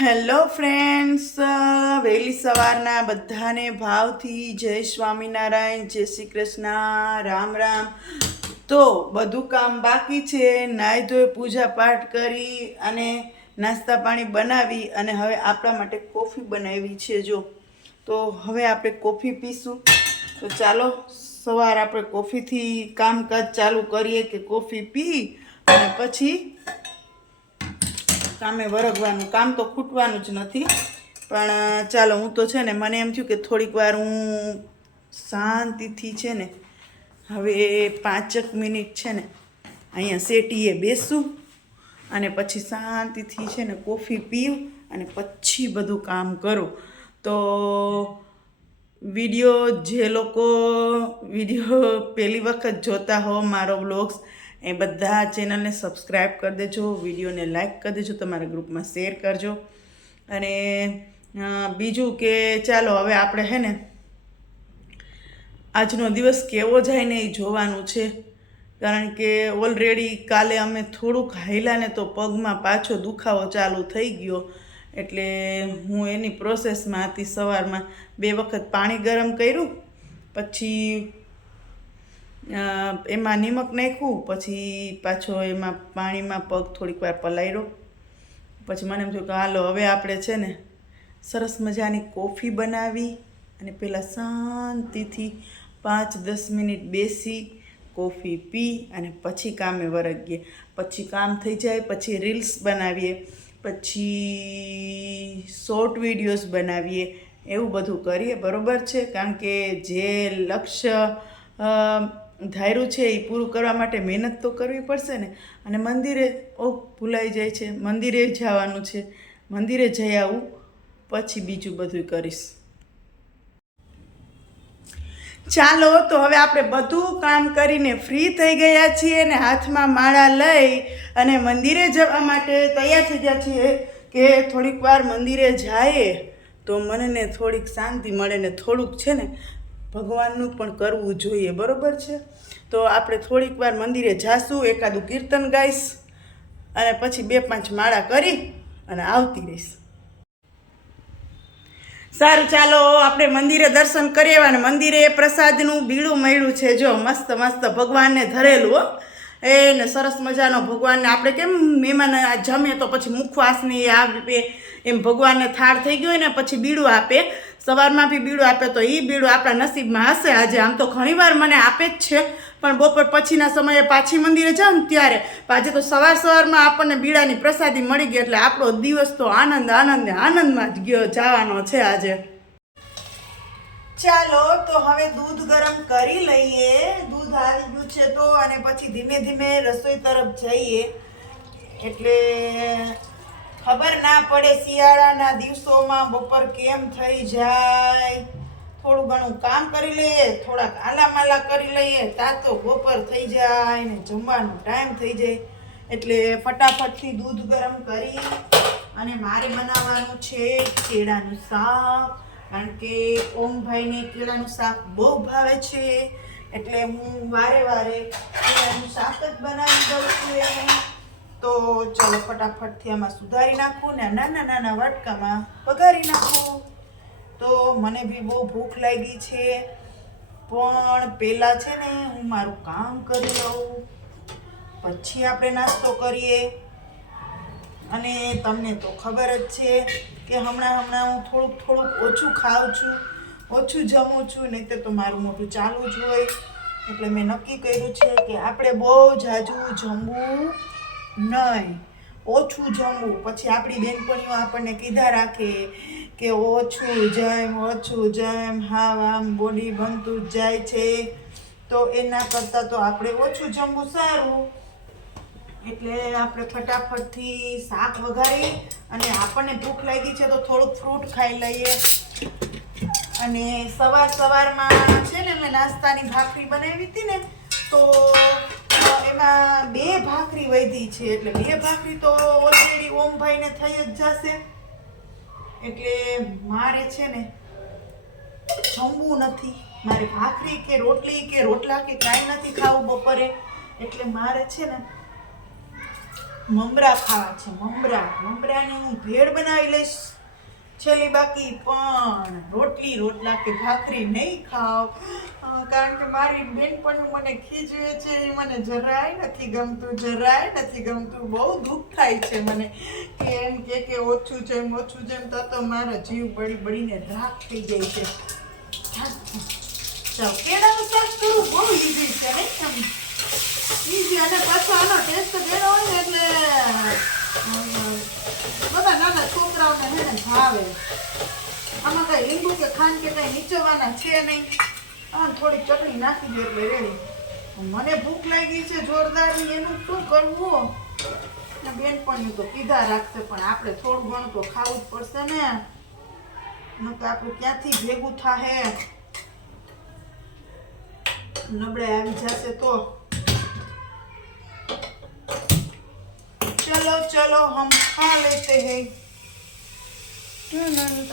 Hello friends, વહેલી સવારના બધાને ભાવથી જય સ્વામિનારાયણ, જય શ્રી કૃષ્ણ, રામ રામ. તો બધું કામ બાકી છે, નાહી ધોઈ પૂજા પાઠ કરી અને નાસ્તા પાણી બનાવી અને હવે આપણા માટે કોફી બનાવી છે જો. તો હવે આપણે કોફી પીશું. તો ચાલો, સવાર આપણે કોફીથી કામકાજ ચાલુ કરીએ કે કોફી પી અને પછી કામે વરગવાનું, કામ તો ખૂટવાનું જ નથી. પણ, ચાલો, હું તો છે ને, મને એમ થયું કે થોડીક વાર હું શાંતિથી છે ને, હવે પાંચક મિનિટ છે ને, અહીંયા શેટીએ બેસું અને પછી શાંતિથી છે ને કોફી પીવું અને પછી બધું કામ કરું. તો વીડિયો જે લોકો વીડિયો પહેલી વખત જોતા હો મારો વ્લોગ્સ એ બધા ચેનલને સબસ્ક્રાઈબ કરી દેજો, વિડીયોને લાઇક કરી દેજો, તમારા ગ્રુપમાં શેર કરજો. અને બીજું કે ચાલો હવે આપણે હે ને, આજનો દિવસ કેવો જાય ને એ જોવાનું છે. કારણ કે ઓલરેડી કાલે અમે થોડુંક હાઈલા ને તો પગમાં પાછો દુખાવો ચાલુ થઈ ગયો. એટલે હું એની પ્રોસેસમાં હતી સવારમાં બે વખત પાણી ગરમ કર્યું. પછી એમાં નિમક નાખ્યું, પછી પાછો એમાં પાણીમાં પગ થોડીક વાર પલાળ્યો પછી મને એમ થયું કે હાલો, હવે આપણે છે ને સરસ મજાની કોફી બનાવી અને પહેલાં શાંતિથી પાંચ દસ મિનિટ બેસી કોફી પી અને પછી કામે વરગીએ. પછી કામ થઈ જાય, પછી રીલ્સ બનાવીએ, પછી શોર્ટ વિડીયોઝ બનાવીએ, એવું બધું કરીએ. બરોબર છે? કારણ કે જે લક્ષ્ય ધાર્યું છે એ પૂરું કરવા માટે મહેનત તો કરવી પડશે ને. અને મંદિરે, ઓહ, ભૂલાઈ જાય છે. મંદિરે જવાનું છે. મંદિરે જઈ આવું, પછી બીજું બધું કરીશ. ચાલો, તો હવે આપણે બધું કામ કરીને ફ્રી થઈ ગયા છીએ ને હાથમાં માળા લઈ અને મંદિરે જવા માટે તૈયાર થઈ ગયા છીએ કે થોડીક વાર મંદિરે જઈએ તો મનને થોડીક શાંતિ મળે ને થોડુંક છે ને ભગવાનનું પણ કરવું જોઈએ, બરોબર છે? તો આપણે થોડીક વાર મંદિરે જાશું, એકાદું કીર્તન ગાઈશ, અને પછી બે પાંચ માળા કરી અને આવતી રહીશ. સારું, ચાલો આપણે મંદિરે દર્શન કરીએ અને મંદિરે પ્રસાદનું બીડું મળ્યું છે. જો, મસ્ત મસ્ત ભગવાનને ધરેલું, હો. એને સરસ મજાનો ભગવાનને આપણે કેમ મહેમાન જમે તો પછી મુખવાસની આપે, એમ ભગવાનને થાળ થઈ ગયો હોય ને, પછી બીડું આપે. સવારમાં બી બીડું આપે તો એ બીડું આપણા નસીબમાં હશે. આજે આમ તો ઘણીવાર મને આપે જ છે, પણ બપોર પછીના સમયે પાછી મંદિરે જાઉં ને ત્યારે. આજે તો સવાર સવારમાં આપણને બીડાની પ્રસાદી મળી ગઈ, એટલે આપણો દિવસ તો આનંદ આનંદ આનંદમાં જ ગયો જવાનો છે આજે. ચાલો, તો હવે દૂધ ગરમ કરી લઈએ. દૂધ આવી ગયું છે તો, અને પછી ધીમે ધીમે રસોઈ તરફ જઈએ. એટલે ખબર ના પડે શિયાળાના દિવસોમાં બપોર કેમ થઈ જાય? થોડું ઘણું કામ કરી લઈએ, થોડાક આલામાલા કરી લઈએ તાતો બપોર થઈ જાય ને જમવાનો ટાઈમ થઈ જાય. એટલે ફટાફટથી દૂધ ગરમ કરી અને મારે બનાવવાનું છે કેળાનું શાક. કારણ કે ઓમભાઈને કેળાનું શાક બહુ ભાવે છે. એટલે હું વારે વારે કેળાનું શાક જ બનાવી દઉં છું તો ચાલો ફટાફટથી આમાં સુધારી નાખું ને નાના નાના વાટકામાં વઘારી નાખું. તો મને બી બહુ ભૂખ લાગી છે, પણ પહેલાં છે ને હું મારું કામ કરી લઉં. પછી આપણે નાસ્તો કરીએ. અને તમને તો ખબર જ છે કે હમણાં હમણાં હું થોડુંક થોડુંક ઓછું ખાઉં છું, ઓછું જમું છું નહીં તો મારું મોઢું ચાલુ જ હોય. એટલે મેં નક્કી કર્યું છે કે આપણે બહુ જાજુ જમવું નહીં. ઓછું જમવું. પછી આપણી બહેનપણીઓ આપણને કીધા રાખે કે ઓછું જેમ ઓછું જેમ, હાવ આમ બોડી બનતું જ જાય છે. તો એના કરતાં તો આપણે ઓછું જમવું સારું. એટલે આપણે ફટાફટથી શાક વઘારી અને આપણને ભૂખ લાગી છે તો થોડુંક ફ્રૂટ ખાઈ લઈએ. અને સવાર સવારમાં છે ને મેં નાસ્તાની ભાખરી બનાવી હતી ને, તો એમાં બે ભાખરી વધી છે. એટલે બે ભાખરી તો ઓલરેડી ઓમભાઈને થઈ જ જશે. એટલે મારે છે ને જમવું નથી. મારે ભાખરી કે રોટલી કે રોટલા કે કાંઈ નથી ખાવું બપોરે. એટલે મારે છે ને મમરા ખાવા છે. મમરા. મમરાની હું ભેળ બનાવી લઈશ. છેલ્લી બાકી પણ રોટલી, રોટલા કે ભાખરી નહીં ખાવ. કારણ કે મારી બેનપણી મને ખીજવે છે, એ મને જરાય નથી ગમતું, જરાય નથી ગમતું. બહુ દુઃખ થાય છે મને. કે એમ કે કે ઓછું જેમ ઓછું જેમ તો તો મારો જીવ બળી બળીને રાખ થઈ જાય છે. ચાલ કેળાનું શાક કરવું બહુ ઈઝી છે ને એમ? ઈઝી અને પાછો આનો ટેસ્ટ બેનો હોય ને એટલે બધા નાના છોકરાઓને હે ને ભાવે આમાં કઈ લીંબુ કે ખાંડ કે કઈ નીચોવાના છે નહીં આ થોડી ચટણી નાખી દે એટલે રેડી મને ભૂખ લાગી છે જોરદાર એનું શું કરવું ને તો કીધા રાખશે પણ આપણે થોડું ઘણું તો ખાવું જ પડશે ને નકર આપણું ક્યાંથી ભેગું થાહે નબળે આવી જશે તો ચલો ચલો, હમ ખા લેતે હે.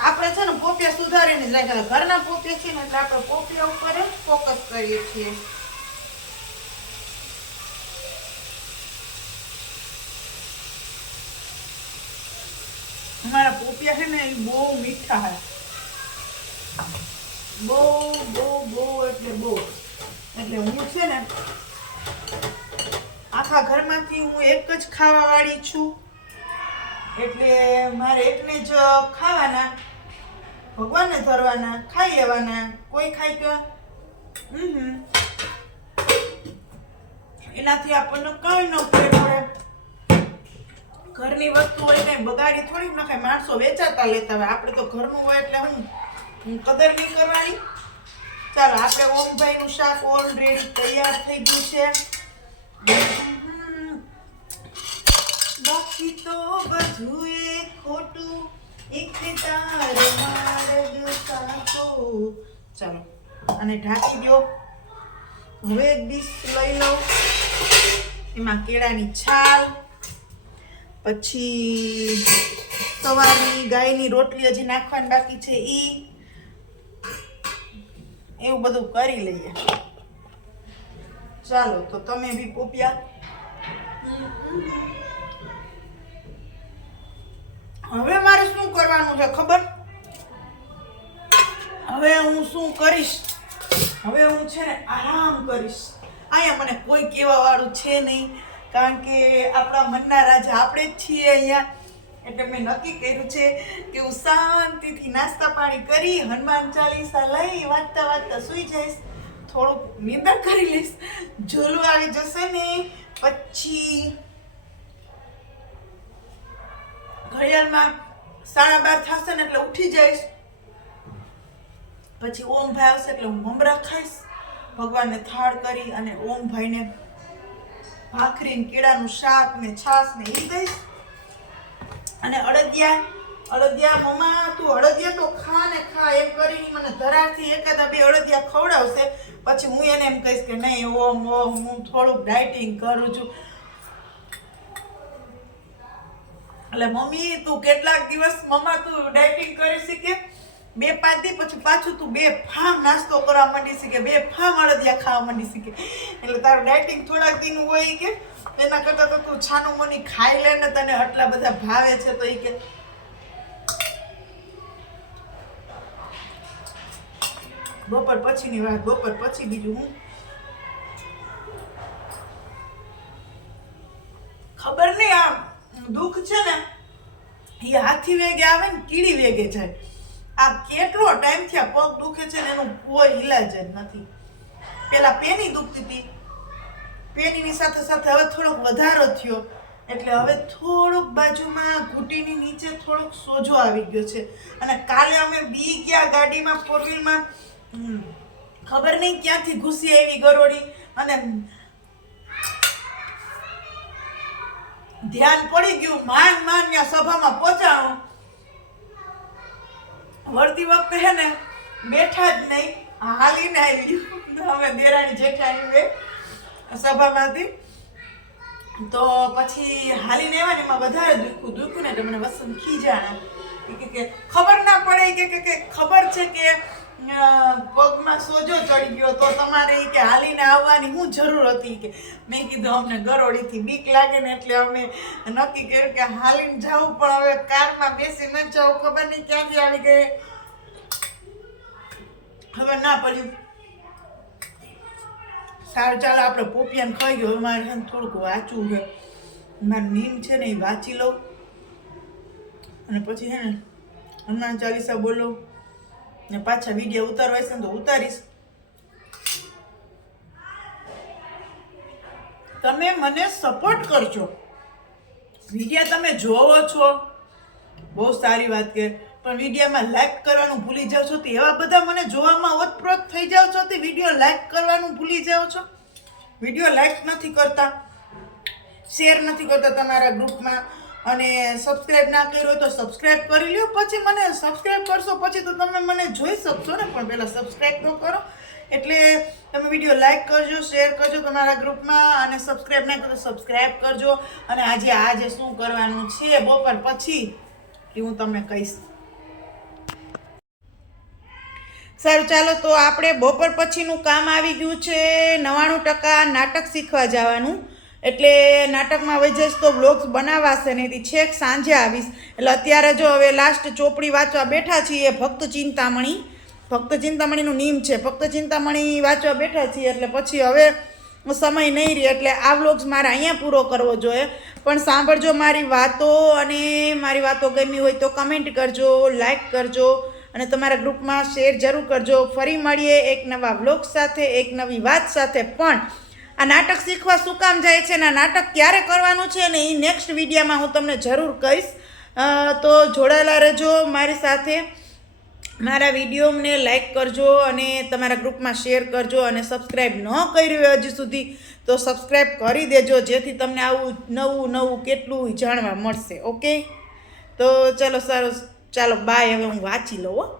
આપણે છે ને પોપિયા સુધારીને જ રાખેલા ઘરના પોપિયા છે ને એટલે આપણે પોપિયા ઉપર ફોકસ કરીએ છીએ. અમારા પોપિયા છે ને એ બહુ મીઠા હે બહુ બહુ બહુ એટલે બહુ. એટલે હું છે ને આખા ઘરમાંથી હું એક જ ખાવાવાળી છું. એટલે મારે એકને જ ખાવાના, ભગવાનને ધરવાના, ખાઈ લેવાના. કોઈ ખાઈ હમ એનાથી આપણને કઈ ન પડે ઘરની વસ્તુ હોય કઈ બગાડી થોડી નખાય માણસો વેચાતા લેતા હોય. આપણે તો ઘરનું હોય એટલે હું હું કદર નહીં કરવાની. ચાલો, આપણે ઓમભાઈનું શાક ઓલરેડી તૈયાર થઈ ગયું છે. બાકી તો બધું એ ખોટું. એક તાર માર્ગ સાચો. ચાલો અને ઢાંકી દો. હવે એક ડીશ લઈ લઉં. એમાં કેળાની છાલ, પછી સવારની ગાયની રોટલી હજી નાખવાની બાકી છે એ એવું બધું કરી લઈએ. ચાલો, તો તમે બી પોપ્યા. હવે મારે શું કરવાનું છે, ખબર? હવે હું શું કરીશ? હવે હું છે ને આરામ કરીશ. અહીંયા મને કોઈ કહેવા વાળું છે નહીં, કારણ કે આપણા મનના રાજા આપણે જ છીએ અહીંયા. એટલે મેં નક્કી કર્યું છે કે હું શાંતિથી નાસ્તા પાણી કરી, હનુમાન ચાલીસા લઈ, વાંચતા વાંચતા સૂઈ જઈશ. થોડુંક નિંદર કરી લઈશ. ઝોલું આવી જશે ને. પછી ઘડિયાળમાં સાડા બાર થશે ને એટલે ઉઠી જઈશ. પછી ઓમ ભાઈ આવશે એટલે હું મમરા ખાઈશ. ભગવાનને થાળ કરી અને ઓમ ભાઈને ભાખરી કેળાનું શાક ને છાશ ને એ દઈશ. અને અડદિયા અડદિયા મમા તું અડદિયા તો ખા ને ખા, એમ કરીને મને ધરાથી એકાદા બે અડદિયા ખવડાવશે. પછી હું એને એમ કહીશ કે નહીં, ઓમ ઓમ, હું થોડુંક ડાયટિંગ કરું છું. એટલે મમ્મી, તું કેટલાક દિવસ મમ્મા, તું ડાયટિંગ કરી શીખે? બે પાંચ દી પછી પાછું તું બે ફામ નાસ્તો કરવા માંડી શીખે, બે ફામ અડદિયા ખાવા માંડી શીખે. એટલે તારું ડાયટિંગ થોડાક દીનું હોય કે, એના કરતાં તો તું છાનું મની ખાઈ લે ને તને આટલા બધા ભાવે છે તો એ કે. બપોર પછીની વાત, બપોર પછી બીજું હું? ખબર દુઃખ છે ને, એ હાથી વેગે આવે ને, કીડી વેગે જાય. આ કેટલો ટાઈમ થયા પગ દુખે છે ને, એનું કોઈ ઈલાજ જ નથી. પેલા પેની દુખતી હતી. પેનીની સાથે સાથે હવે થોડોક વધારો થયો. એટલે હવે થોડુંક બાજુમાં ઘૂંટીની નીચે થોડોક સોજો આવી ગયો છે. અને કાલે અમે બી ગયા ગાડીમાં ફોર ખબર નહીં ક્યાંથી ઘૂસી આવી ગરોળી. અને ધ્યાન પડી ગયું માન માન ત્યાં સભામાં પહોંચાણું. વળતી વખતે હે ને, બેઠા જ નહીં હાલીને આવી ગયું. હવે દેરાણી જેઠાણી બે સભામાંથી. તો પછી હાલીને આવ્યા ને એમાં વધારે દુખું દુખ્યું ને એટલે મને વસંત ખીજાણા. કે ખબર ના પડે કે કે ખબર છે કે પગમાં સોજો ચડી ગયો તો તમારે એ કે હાલીને આવવાની શું જરૂર હતી કે. મેં કીધું અમને ગરોળીથી બીક લાગે ને એટલે અમે નક્કી કર્યું કે હાલીને જવું પણ હવે કારમાં બેસી ન જવું ખબર નહીં ક્યાંથી આવી ગઈ. હવે ના પડ્યું. સારું, ચાલો આપણે પોપિયાને ખાઈ ગયો. મારે થોડુંક વાંચવું છે. મારી નીમ છે ને એ વાંચી લઉં. અને પછી છે ને હનુમાન ચાલીસા બોલો. ને પાછા વીડિયો ઉતારવા છે ને તો ઉતારીશ. તમે મને સપોર્ટ કરજો. વિડીયા તમે જોવો છો. બહુ સારી વાત કે. પણ વિડીયામાં લાઈક કરવાનું ભૂલી જાઓ છો તો એવા બધા મને જોવામાં ઓતપ્રોત થઈ જાઓ છો તે વીડિયો લાઈક કરવાનું ભૂલી જાઓ છો. વીડિયો લાઈક નથી કરતા. શેર નથી કરતા તમારા ગ્રુપમાં અને સબસ્ક્રાઇબ ના કર્યો હોય તો સબસ્ક્રાઇબ કરી લ્યો. પછી મને સબસ્ક્રાઇબ કરશો, પછી તો તમે મને જોઈ શકશો ને, પણ પહેલાં સબસ્ક્રાઇબ તો કરો. એટલે તમે વીડિયો લાઇક કરજો શેર કરજો તમારા ગ્રુપમાં અને સબસ્ક્રાઇબ ના કરો સબસ્ક્રાઇબ કરજો. અને આજે આજે શું કરવાનું છે? બપોર પછી એ હું તમને કહીશ. સારું, ચાલો તો આપણે બપોર પછીનું કામ આવી ગયું છે. નવ્વાણું ટકા નાટક શીખવા જવાનું. એટલે નાટકમાં વહી જઈશ તો બ્લોગ્સ બનાવાશે નહીં એથી છેક સાંજે આવીશ. એટલે અત્યારે જો હવે લાસ્ટ ચોપડી વાંચવા બેઠા છીએ ભક્ત ચિંતામણી. ભક્ત ચિંતામણીનું નિયમ છે. ભક્ત ચિંતામણી વાંચવા બેઠા છીએ એટલે પછી હવે સમય નહીં રહે એટલે આ વ્લોગ્સ મારે અહીંયા પૂરો કરવો જોઈએ. પણ સાંભળજો મારી વાતો અને મારી વાતો ગમી હોય તો કમેન્ટ કરજો લાઈક કરજો અને તમારા ગ્રુપમાં શેર જરૂર કરજો. ફરી મળીએ એક નવા વ્લોગ સાથે, એક નવી વાત સાથે. પણ આ નાટક શીખવા શું કામ જાય છે અને નાટક ક્યારે કરવાનું છે અને એ નેક્સ્ટ વિડીયામાં હું તમને જરૂર કહીશ. તો જોડાયેલા રહેજો મારી સાથે. મારા વિડીયોને લાઈક કરજો અને તમારા ગ્રુપમાં શેર કરજો અને સબસ્ક્રાઈબ ન કર્યું હોય હજી સુધી, તો સબસ્ક્રાઈબ કરી દેજો, જેથી તમને આવું નવું નવું કેટલું જાણવા મળશે ઓકે તો ચાલો સારું, ચાલો બાય હવે હું વાંચી લઉં